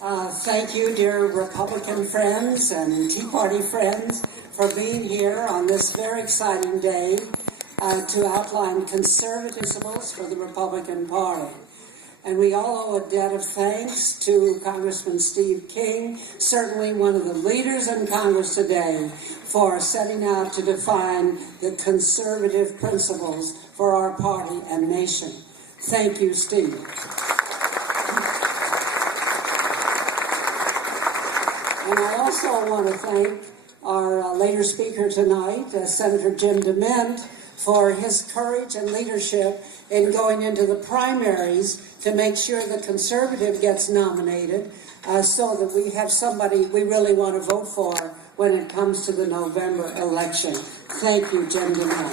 Thank you, dear Republican friends and Tea Party friends, for being here on this very exciting day to outline conservative principles for the Republican Party. And we all owe a debt of thanks to Congressman Steve King, certainly one of the leaders in Congress today, for setting out to define the conservative principles for our party and nation. Thank you, Steve. And I also want to thank our later speaker tonight, Senator Jim DeMint, for his courage and leadership in going into the primaries to make sure the conservative gets nominated so that we have somebody we really want to vote for when it comes to the November election. Thank you, Jim DeMint.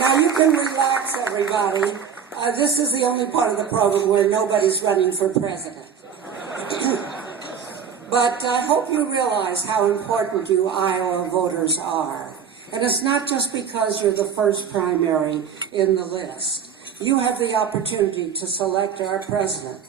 Now you can relax, everybody. This is the only part of the program where nobody's running for president. But I hope you realize how important you Iowa voters are. And it's not just because you're the first primary in the list. You have the opportunity to select our president.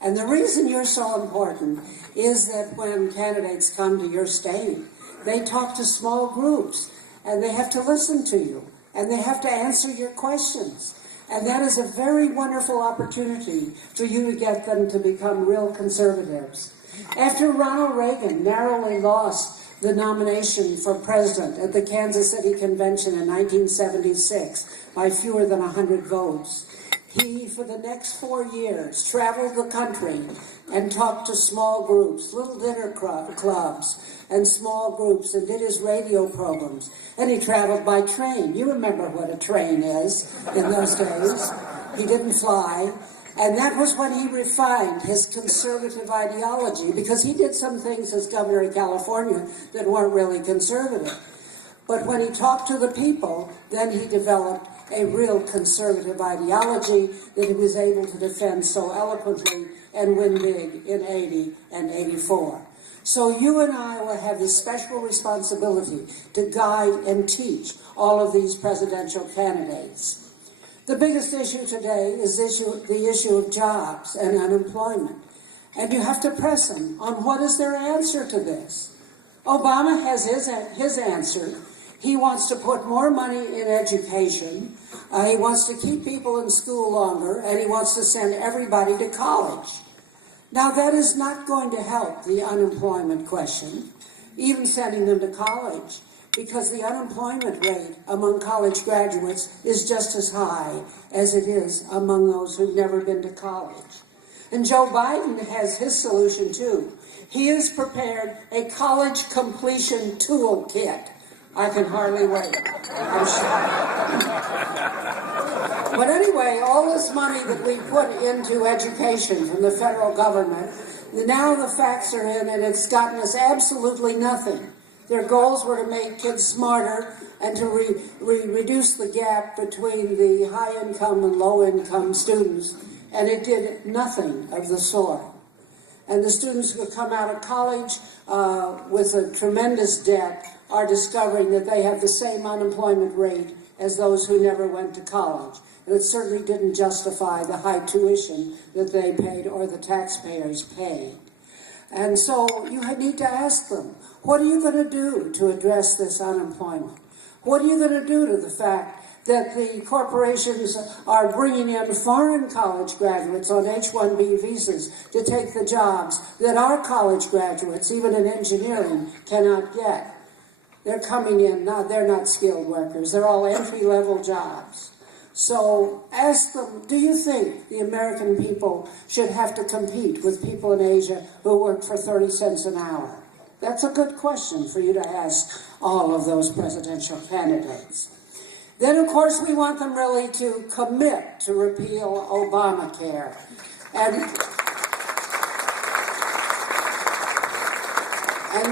And the reason you're so important is that when candidates come to your state, they talk to small groups, and they have to listen to you, and they have to answer your questions. And that is a very wonderful opportunity for you to get them to become real conservatives. After Ronald Reagan narrowly lost the nomination for president at the Kansas City Convention in 1976 by fewer than 100 votes, he, for the next 4 years, traveled the country and talked to small groups, little dinner clubs and small groups, and did his radio programs. And he traveled by train. You remember what a train is in those days. He didn't fly. And that was when he refined his conservative ideology, because he did some things as governor of California that weren't really conservative. But when he talked to the people, then he developed a real conservative ideology that he was able to defend so eloquently and win big in 80 and 84. So you and Iowa have this special responsibility to guide and teach all of these presidential candidates. The biggest issue today is the issue of jobs and unemployment. And you have to press them on what is their answer to this. Obama has his answer. He wants to put more money in education. He wants to keep people in school longer, and he wants to send everybody to college. Now, that is not going to help the unemployment question, even sending them to college, because the unemployment rate among college graduates is just as high as it is among those who've never been to college. And Joe Biden has his solution, too. He has prepared a college completion toolkit. I can hardly wait, I'm sure. But anyway, all this money that we put into education from the federal government, now the facts are in, and it's gotten us absolutely nothing. Their goals were to make kids smarter and to reduce the gap between the high-income and low-income students, and it did nothing of the sort. And the students who come out of college with a tremendous debt are discovering that they have the same unemployment rate as those who never went to college. And it certainly didn't justify the high tuition that they paid or the taxpayers paid. And so you need to ask them, what are you going to do to address this unemployment? What are you going to do to the fact that the corporations are bringing in foreign college graduates on H-1B visas to take the jobs that our college graduates, even in engineering, cannot get? They're coming in, they're not skilled workers. They're all entry-level jobs. So ask them, do you think the American people should have to compete with people in Asia who work for 30 cents an hour? That's a good question for you to ask all of those presidential candidates. Then, of course, we want them really to commit to repeal Obamacare. And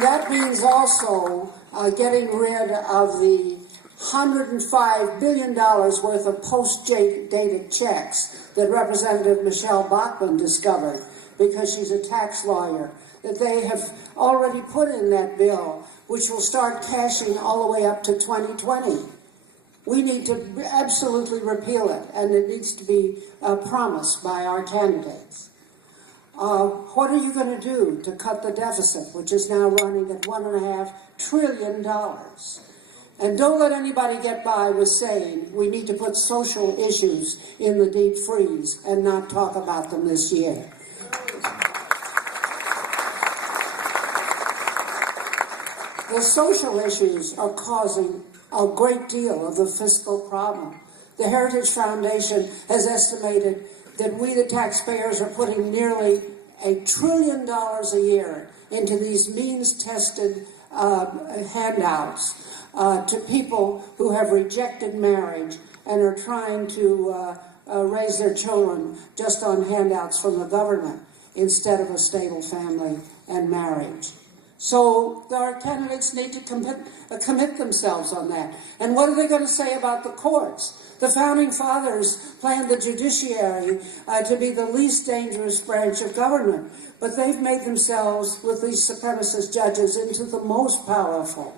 that means also getting rid of the $105 billion worth of post-dated checks that Representative Michelle Bachmann discovered because she's a tax lawyer, that they have already put in that bill, which will start cashing all the way up to 2020. We need to absolutely repeal it, and it needs to be promised by our candidates. What are you going to do to cut the deficit, which is now running at $1.5 trillion? And don't let anybody get by with saying we need to put social issues in the deep freeze and not talk about them this year. The social issues are causing a great deal of the fiscal problem. The Heritage Foundation has estimated that we, the taxpayers, are putting nearly $1 trillion a year into these means-tested handouts to people who have rejected marriage and are trying to raise their children just on handouts from the government instead of a stable family and marriage. So our candidates need to commit themselves on that. And what are they going to say about the courts? The Founding Fathers planned the judiciary to be the least dangerous branch of government, but they've made themselves, with these supremacist judges, into the most powerful.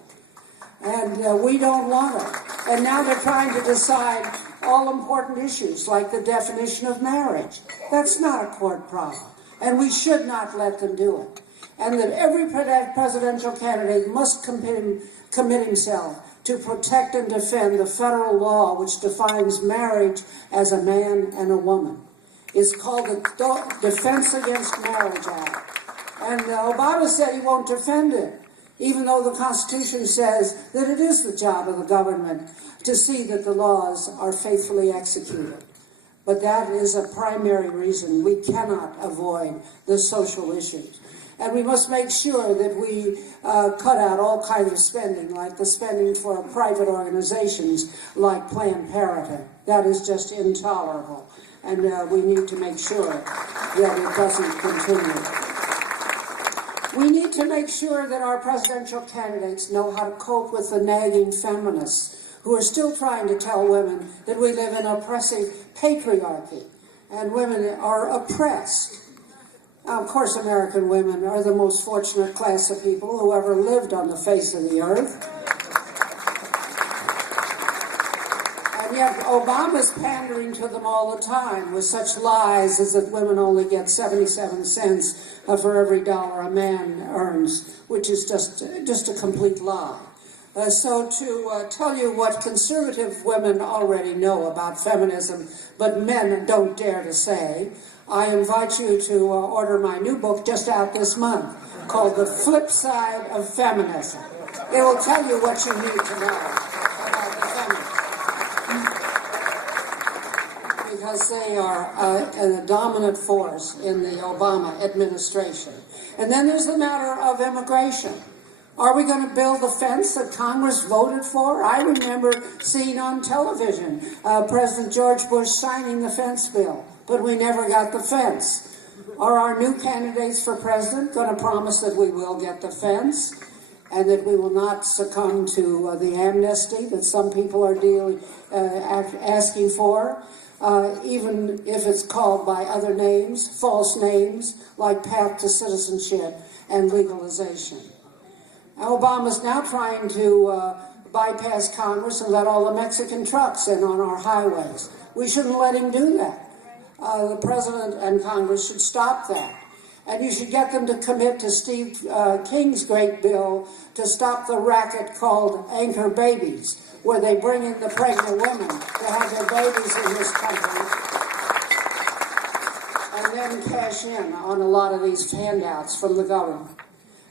And we don't want it. And now they're trying to decide all important issues, like the definition of marriage. That's not a court problem, and we should not let them do it. And that every presidential candidate must commit himself to protect and defend the federal law which defines marriage as a man and a woman. It's called the Defense Against Marriage Act. And Obama said he won't defend it, even though the Constitution says that it is the job of the government to see that the laws are faithfully executed. But that is a primary reason we cannot avoid the social issues. And we must make sure that we cut out all kinds of spending, like the spending for private organizations like Planned Parenthood. That is just intolerable. And we need to make sure that it doesn't continue. We need to make sure that our presidential candidates know how to cope with the nagging feminists who are still trying to tell women that we live in oppressive patriarchy and women are oppressed. Of course, American women are the most fortunate class of people who ever lived on the face of the earth. And yet Obama's pandering to them all the time with such lies as that women only get 77 cents for every dollar a man earns, which is just a complete lie. So to tell you what conservative women already know about feminism, but men don't dare to say, I invite you to order my new book just out this month called The Flip Side of Feminism. It will tell you what you need to know about the feminists. Because they are a dominant force in the Obama administration. And then there's the matter of immigration. Are we going to build the fence that Congress voted for? I remember seeing on television President George Bush signing the fence bill, but we never got the fence. Are our new candidates for president going to promise that we will get the fence and that we will not succumb to the amnesty that some people are asking for, even if it's called by other names, false names, like path to citizenship and legalization? Obama's now trying to bypass Congress and let all the Mexican trucks in on our highways. We shouldn't let him do that. The President and Congress should stop that. And you should get them to commit to Steve King's great bill to stop the racket called anchor babies, where they bring in the pregnant women to have their babies in this country and then cash in on a lot of these handouts from the government.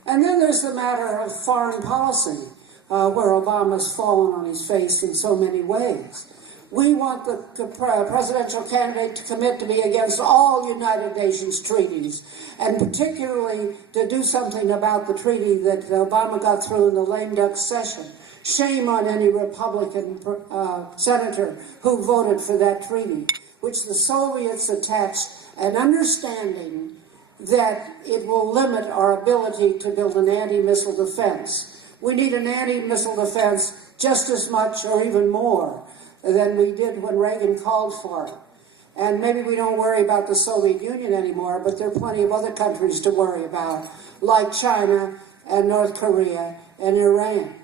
And then there's the matter of foreign policy, where Obama's fallen on his face in so many ways. We want the presidential candidate to commit to be against all United Nations treaties, and particularly to do something about the treaty that Obama got through in the lame duck session. Shame on any Republican senator who voted for that treaty, which the Soviets attached an understanding that it will limit our ability to build an anti-missile defense. We need an anti-missile defense just as much or even more than we did when Reagan called for it. And maybe we don't worry about the Soviet Union anymore, but there are plenty of other countries to worry about, like China and North Korea and Iran.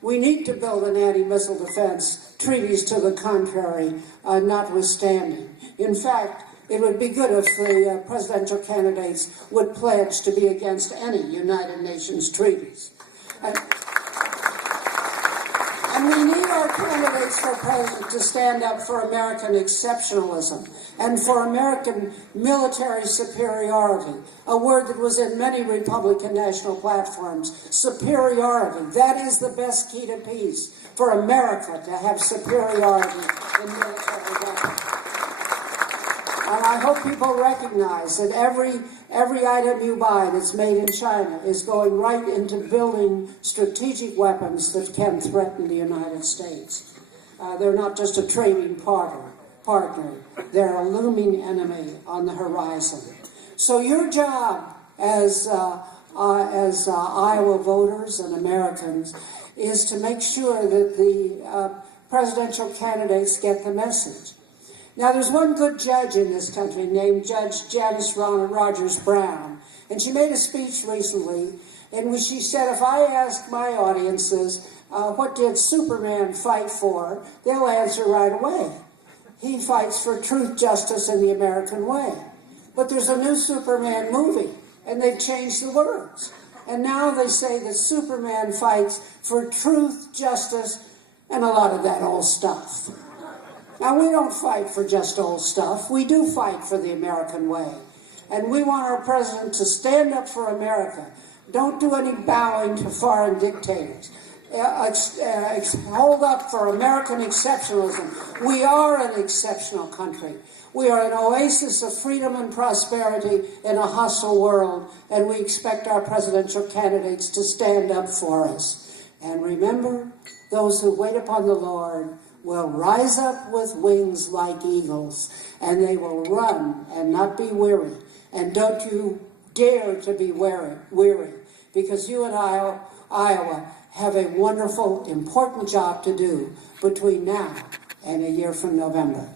We need to build an anti-missile defense, treaties to the contrary notwithstanding. In fact, It would be good if the presidential candidates would pledge to be against any United Nations treaties. And we need our candidates for president to stand up for American exceptionalism and for American military superiority, a word that was in many Republican national platforms. Superiority. That is the best key to peace, for America to have superiority in military weapons. And I hope people recognize that every item you buy that's made in China is going right into building strategic weapons that can threaten the United States. They're not just a trading partner. They're a looming enemy on the horizon. So your job as Iowa voters and Americans is to make sure that the presidential candidates get the message. Now, there's one good judge in this country named Judge Janice Rogers Brown, and she made a speech recently in which she said, if I ask my audiences, what did Superman fight for, they'll answer right away. He fights for truth, justice, and the American way. But there's a new Superman movie, and they've changed the words. And now they say that Superman fights for truth, justice, and a lot of that old stuff. Now, we don't fight for just old stuff. We do fight for the American way. And we want our president to stand up for America. Don't do any bowing to foreign dictators. Hold up for American exceptionalism. We are an exceptional country. We are an oasis of freedom and prosperity in a hostile world, and we expect our presidential candidates to stand up for us. And remember, those who wait upon the Lord will rise up with wings like eagles, and they will run and not be weary. And don't you dare to be weary, because you and Iowa have a wonderful, important job to do between now and a year from November.